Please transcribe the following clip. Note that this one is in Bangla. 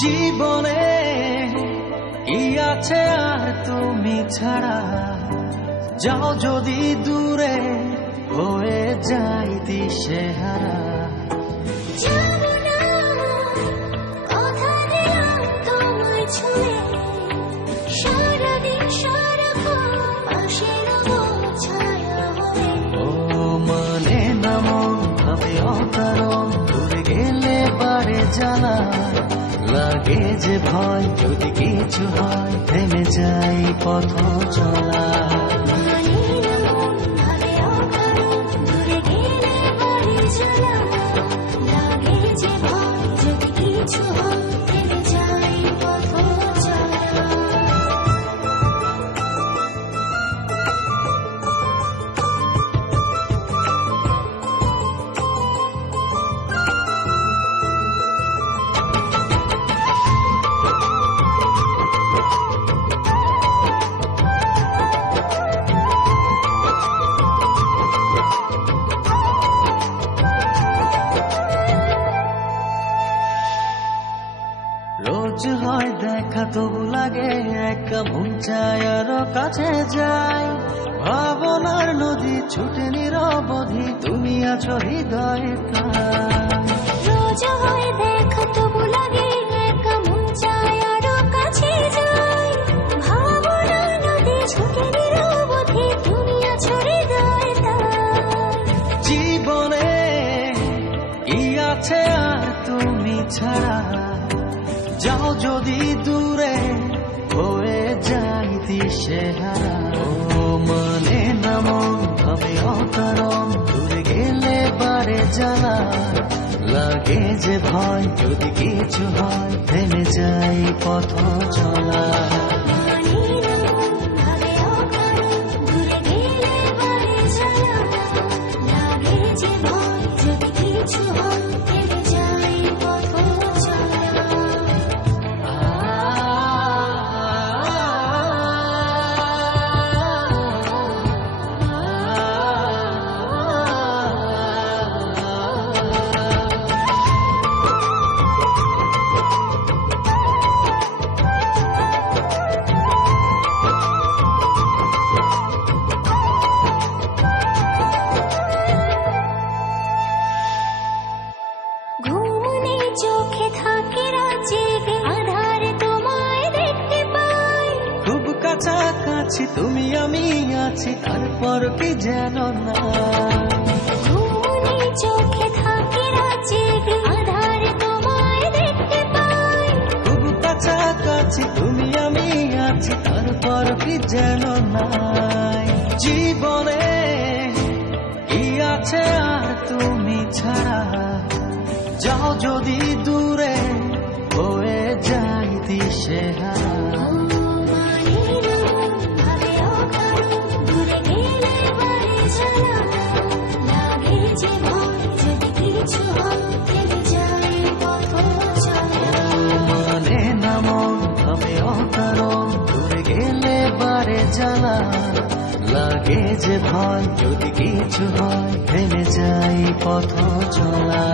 জীবনে কি আছে আর তুমি ছাড়া, যাও যদি দূরে হয়ে যাই দিশেহারা। ও মানে না মন ভাবে অকারণ, দূরে গেলে পারে জ্বালা লাগে যে ভয়, যদি কিছু হয় থেমে যাই পথ চলা। রোজ হয় দেখা তবু লাগে একা, মন চায় আরো কাছে যাই। ভাবনার নদী ছুটে নিরবধি, তুমি আছো হৃদয়ে তাই। রোজ হয় দেখা তবু লাগে একা, মন চায় আরো কাছে যাই। ভাবনার নদী ছুটে নিরবধি, তুমি আছো হৃদয়ে তাই। জীবনে কি আছে আর তুমি ছাড়া, যাও যদি দূরে হয়ে যাই দিশেহারা। ও মানে না মন ভাবে অকারণ, দূরে গেলে পারে জ্বালা লাগে যে ভয়, যদি কিছু হয় থেমে যাই পথ চলা। চোখে থাকে রাজে আধারে তোমায় দেখতে পাই। খুব কাছাকাছি তুমি আমি আছি, তারপর কি যেন না। ঘুমনে চোখে থাকে রাজে আধারে তোমায় দেখতে পাই। খুব কাছাকাছি তুমি আমি আছি, তারপর কি যেন নাই। জীবনে কি আছে আর তুমি ছাড়া, যাও যদি দূরে হয়ে যাই দিশেহারা। মানে না মন ভাবে অকারণ, দূরে গেলে পারে জ্বালা লাগে যে ভয়, যদি কিছু হয় থেমে যাই পথ চলা।